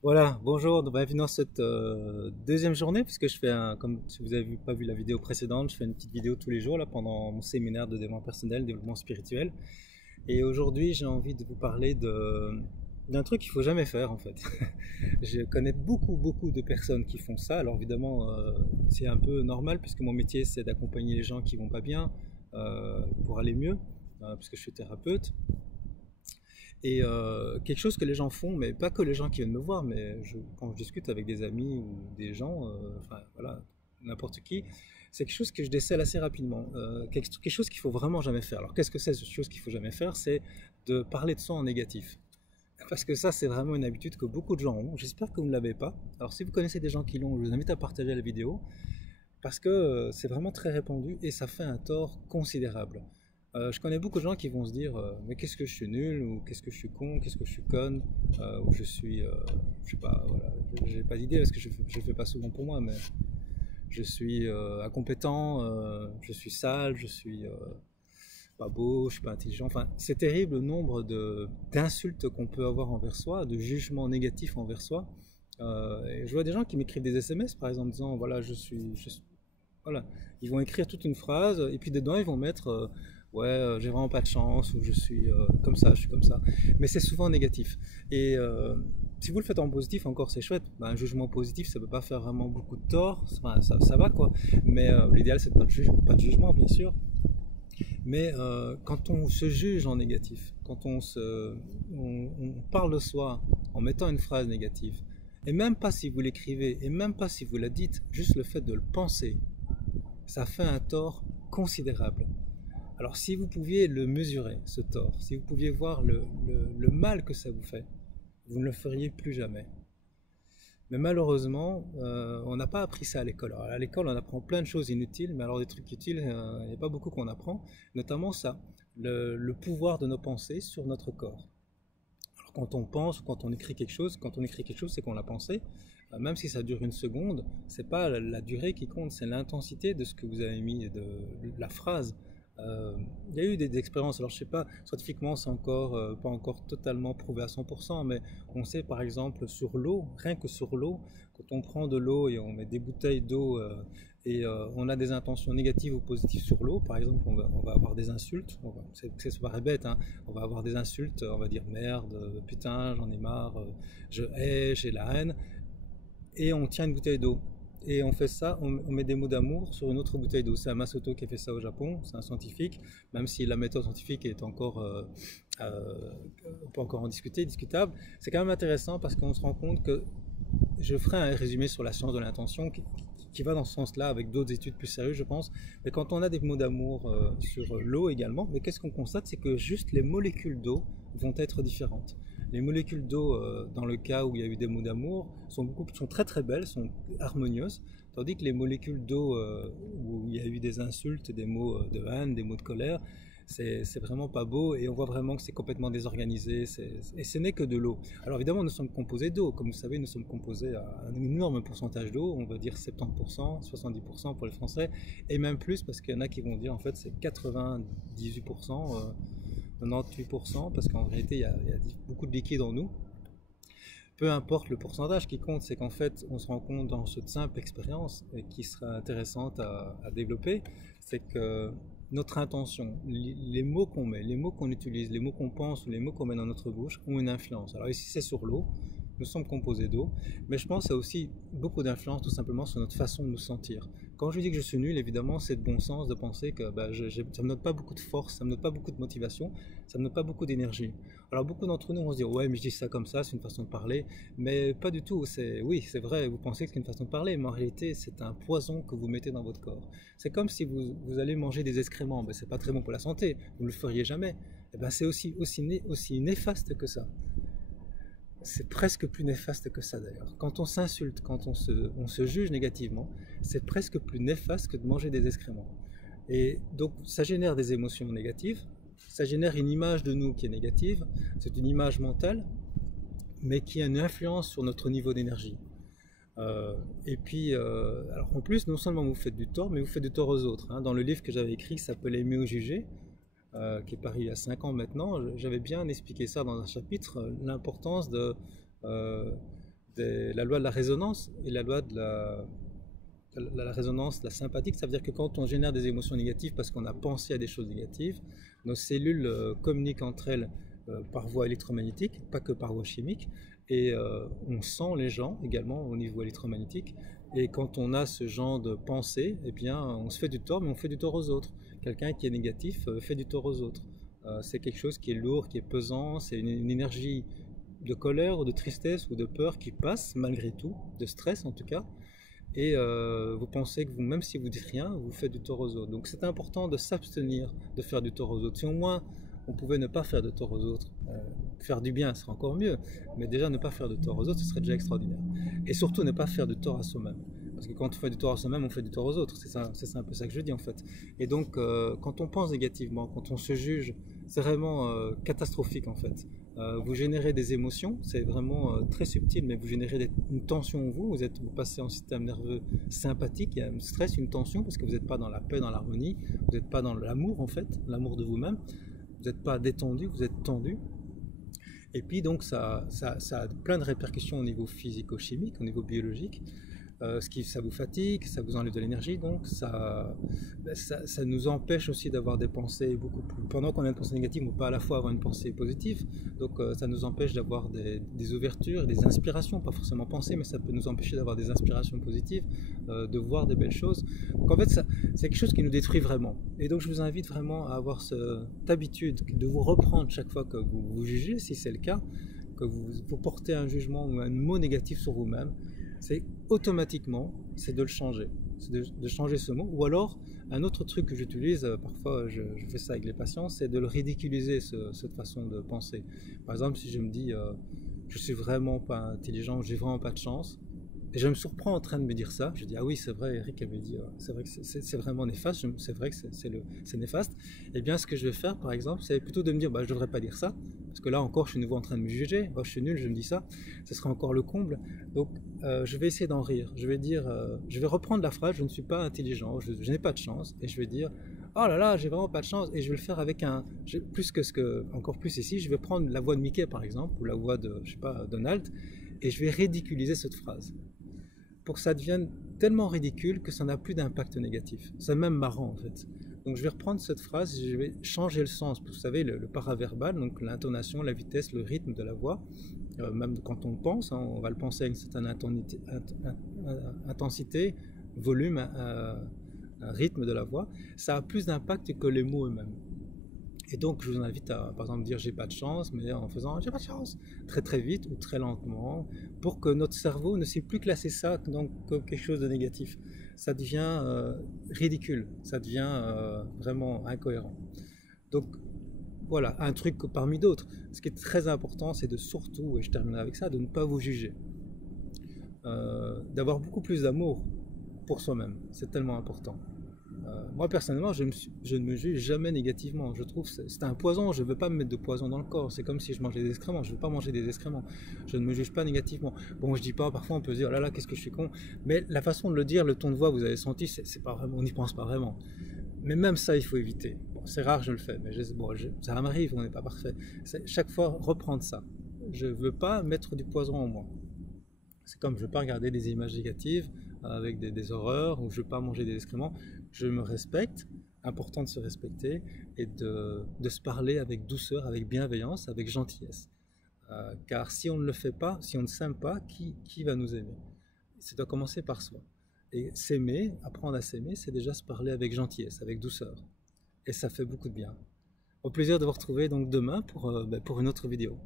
Voilà, bonjour, bienvenue dans cette deuxième journée, puisque je fais comme si vous avez pas vu la vidéo précédente, je fais une petite vidéo tous les jours là pendant mon séminaire de développement personnel, développement spirituel. Et aujourd'hui, j'ai envie de vous parler d'un truc qu'il faut jamais faire en fait. Je connais beaucoup de personnes qui font ça. Alors évidemment, c'est un peu normal puisque mon métier c'est d'accompagner les gens qui vont pas bien pour aller mieux, puisque je suis thérapeute. Et quelque chose que les gens font, mais pas que les gens qui viennent me voir, mais quand je discute avec des amis ou des gens, enfin voilà, n'importe qui, c'est quelque chose que je décèle assez rapidement. Quelque chose qu'il faut vraiment jamais faire. Alors qu'est-ce que c'est cette chose qu'il faut jamais faire? C'est de parler de soi en négatif. Parce que ça, c'est vraiment une habitude que beaucoup de gens ont. J'espère que vous ne l'avez pas. Alors si vous connaissez des gens qui l'ont, je vous invite à partager la vidéo parce que c'est vraiment très répandu et ça fait un tort considérable. Je connais beaucoup de gens qui vont se dire mais qu'est-ce que je suis nul, ou qu'est-ce que je suis con, qu'est-ce que je suis conne, ou je suis, je sais pas, voilà, j'ai pas d'idée parce que je fais pas souvent pour moi, mais je suis incompétent, je suis sale, je suis pas beau, je suis pas intelligent. Enfin, c'est terrible le nombre d'insultes qu'on peut avoir envers soi, de jugements négatifs envers soi. Et je vois des gens qui m'écrivent des SMS par exemple disant voilà voilà, ils vont écrire toute une phrase et puis dedans ils vont mettre ouais, j'ai vraiment pas de chance, ou je suis comme ça, je suis comme ça. Mais c'est souvent négatif. Et si vous le faites en positif, encore c'est chouette. Ben, un jugement positif, ça peut pas faire vraiment beaucoup de tort. Enfin, ça va quoi. Mais l'idéal c'est pas de jugement bien sûr. Mais quand on se juge en négatif, quand on parle de soi en mettant une phrase négative, et même pas si vous l'écrivez, et même pas si vous la dites, juste le fait de le penser, ça fait un tort considérable. Alors si vous pouviez le mesurer, ce tort, si vous pouviez voir le mal que ça vous fait, vous ne le feriez plus jamais. Mais malheureusement, on n'a pas appris ça à l'école. Alors, à l'école, on apprend plein de choses inutiles, mais alors des trucs utiles, il n'y a pas beaucoup qu'on apprend. Notamment ça, le pouvoir de nos pensées sur notre corps. Alors quand on pense ou quand on écrit quelque chose, c'est qu'on l'a pensé. Même si ça dure une seconde, c'est pas la durée qui compte, c'est l'intensité de ce que vous avez mis, de la phrase. Il y a eu des expériences, alors je sais pas, scientifiquement c'est encore pas encore totalement prouvé à 100%, mais on sait par exemple sur l'eau, rien que sur l'eau, quand on prend de l'eau et on met des bouteilles d'eau et on a des intentions négatives ou positives sur l'eau, par exemple on va avoir des insultes, ça paraît bête, hein, on va avoir des insultes, on va dire merde, putain, j'en ai marre, je hais, j'ai la haine, et on tient une bouteille d'eau. Et on fait ça, on met des mots d'amour sur une autre bouteille d'eau. C'est Masato qui a fait ça au Japon, c'est un scientifique, même si la méthode scientifique est encore, on peut encore en discuter, discutable. C'est quand même intéressant parce qu'on se rend compte que, je ferai un résumé sur la science de l'intention qui va dans ce sens-là avec d'autres études plus sérieuses, je pense. Mais quand on a des mots d'amour sur l'eau également, mais qu'est-ce qu'on constate? C'est que juste les molécules d'eau vont être différentes. Les molécules d'eau, dans le cas où il y a eu des mots d'amour, sont très très belles, sont harmonieuses, tandis que les molécules d'eau où il y a eu des insultes, des mots de haine, des mots de colère, c'est vraiment pas beau et on voit vraiment que c'est complètement désorganisé et ce n'est que de l'eau. Alors évidemment, nous sommes composés d'eau. Comme vous savez, nous sommes composés à un énorme pourcentage d'eau, on va dire 70%, 70% pour les Français, et même plus parce qu'il y en a qui vont dire en fait c'est 98%, 98%, parce qu'en réalité il y a beaucoup de liquide en nous. Peu importe le pourcentage, qui compte, c'est qu'en fait, on se rend compte dans cette simple expérience, et qui sera intéressante à développer, c'est que notre intention, les mots qu'on met, les mots qu'on utilise, les mots qu'on pense ou les mots qu'on met dans notre bouche ont une influence. Alors ici, c'est sur l'eau, nous sommes composés d'eau, mais je pense qu'il y a aussi beaucoup d'influence tout simplement sur notre façon de nous sentir. Quand je dis que je suis nul, évidemment, c'est de bon sens de penser que bah, ça me donne pas beaucoup de force, ça me donne pas beaucoup de motivation, ça me donne pas beaucoup d'énergie. Alors beaucoup d'entre nous vont se dire ouais mais je dis ça comme ça, c'est une façon de parler, mais pas du tout. Oui, c'est vrai, vous pensez que c'est une façon de parler, mais en réalité c'est un poison que vous mettez dans votre corps. C'est comme si vous allez manger des excréments, ben, c'est pas très bon pour la santé, vous ne le feriez jamais. Et ben, c'est aussi néfaste que ça. C'est presque plus néfaste que ça d'ailleurs. Quand on s'insulte, quand on se juge négativement, c'est presque plus néfaste que de manger des excréments. Et donc ça génère des émotions négatives, ça génère une image de nous qui est négative, c'est une image mentale, mais qui a une influence sur notre niveau d'énergie. Et puis, alors en plus, non seulement vous faites du tort, mais vous faites du tort aux autres, hein. Dans le livre que j'avais écrit qui s'appelle Aimer ou juger, qui est paru il y a 5 ans maintenant, j'avais bien expliqué ça dans un chapitre, l'importance euh, la loi de la résonance et la loi de la résonance, la sympathique. Ça veut dire que quand on génère des émotions négatives parce qu'on a pensé à des choses négatives, nos cellules communiquent entre elles par voie électromagnétique, pas que par voie chimique, et on sent les gens également au niveau électromagnétique. Et quand on a ce genre de pensée, eh bien, on se fait du tort, mais on fait du tort aux autres. Quelqu'un qui est négatif fait du tort aux autres. C'est quelque chose qui est lourd, qui est pesant, c'est une énergie de colère ou de tristesse ou de peur qui passe malgré tout, de stress en tout cas. Et vous pensez que vous, même si vous dites rien, vous faites du tort aux autres. Donc c'est important de s'abstenir de faire du tort aux autres. Si au moins on pouvait ne pas faire de tort aux autres, faire du bien serait encore mieux, mais déjà ne pas faire de tort aux autres, ce serait déjà extraordinaire. Et surtout ne pas faire de tort à soi-même. Parce que quand on fait du tort à soi-même, on fait du tort aux autres. C'est un peu ça que je dis en fait. Et donc quand on pense négativement, quand on se juge, c'est vraiment catastrophique en fait. Vous générez des émotions, c'est vraiment très subtil, mais vous générez une tension en vous, vous passez en système nerveux sympathique, il y a un stress, une tension, parce que vous n'êtes pas dans la paix, dans l'harmonie, vous n'êtes pas dans l'amour en fait, l'amour de vous-même, vous n'êtes pas détendu, vous êtes tendu. Et puis donc ça a plein de répercussions au niveau physico-chimique, au niveau biologique. Ça vous fatigue, ça vous enlève de l'énergie, donc ça nous empêche aussi d'avoir des pensées beaucoup plus... Pendant qu'on a une pensée négative, on ne peut pas à la fois avoir une pensée positive, donc ça nous empêche d'avoir des ouvertures, des inspirations, pas forcément penser, mais ça peut nous empêcher d'avoir des inspirations positives, de voir des belles choses. Donc en fait, c'est quelque chose qui nous détruit vraiment. Et donc je vous invite vraiment à avoir cette habitude de vous reprendre chaque fois que vous vous jugez, si c'est le cas, que vous portez un jugement ou un mot négatif sur vous-même. C'est automatiquement, c'est de le changer, c'est de changer ce mot. Ou alors, un autre truc que j'utilise, parfois je fais ça avec les patients, c'est de le ridiculiser, cette façon de penser. Par exemple, si je me dis, je suis vraiment pas intelligent, j'ai vraiment pas de chance, et je me surprends en train de me dire ça, je dis, ah oui, c'est vrai, Eric avait dit, c'est vrai que c'est vraiment néfaste, c'est vrai que c'est néfaste. Et bien, ce que je vais faire, par exemple, c'est plutôt de me dire, bah, je devrais pas dire ça, parce que là encore, je suis nouveau en train de me juger, oh, je suis nul, je me dis ça, ce sera encore le comble. Donc, je vais essayer d'en rire, je vais dire, je vais reprendre la phrase, je ne suis pas intelligent, je n'ai pas de chance, et je vais dire, oh là là, j'ai vraiment pas de chance, et je vais le faire avec encore plus ici, je vais prendre la voix de Mickey, par exemple, ou la voix de, je sais pas, Donald, et je vais ridiculiser cette phrase, pour que ça devienne tellement ridicule que ça n'a plus d'impact négatif. C'est même marrant en fait. Donc je vais reprendre cette phrase et je vais changer le sens. Vous savez, le paraverbal, donc l'intonation, la vitesse, le rythme de la voix, même quand on le pense, hein, on va le penser à une certaine intensité, volume, un rythme de la voix, ça a plus d'impact que les mots eux-mêmes. Et donc je vous invite à, par exemple, dire j'ai pas de chance, mais en faisant j'ai pas de chance, très très vite ou très lentement, pour que notre cerveau ne sait plus classer ça donc, comme quelque chose de négatif. Ça devient ridicule, ça devient vraiment incohérent. Donc voilà, un truc parmi d'autres. Ce qui est très important, c'est de surtout, et je terminerai avec ça, de ne pas vous juger. D'avoir beaucoup plus d'amour pour soi-même, c'est tellement important. Moi personnellement, je ne me juge jamais négativement. Je trouve que c'est un poison, je ne veux pas me mettre de poison dans le corps. C'est comme si je mangeais des excréments, je ne veux pas manger des excréments. Je ne me juge pas négativement. Bon, je dis pas, parfois on peut se dire, oh là là, qu'est-ce que je suis con. Mais la façon de le dire, le ton de voix, vous avez senti, c'est pas vraiment, on n'y pense pas vraiment. Mais même ça, il faut éviter. Bon, c'est rare, je le fais, mais ça m'arrive, on n'est pas parfait. Chaque fois, reprendre ça. Je ne veux pas mettre du poison en moi. C'est comme je ne veux pas regarder des images négatives avec des horreurs, ou je ne veux pas manger des excréments. Je me respecte, important de se respecter et de se parler avec douceur, avec bienveillance, avec gentillesse. Car si on ne le fait pas, si on ne s'aime pas, qui va nous aimer? Ça doit commencer par soi. Et s'aimer, apprendre à s'aimer, c'est déjà se parler avec gentillesse, avec douceur. Et ça fait beaucoup de bien. Au plaisir de vous retrouver donc demain pour une autre vidéo.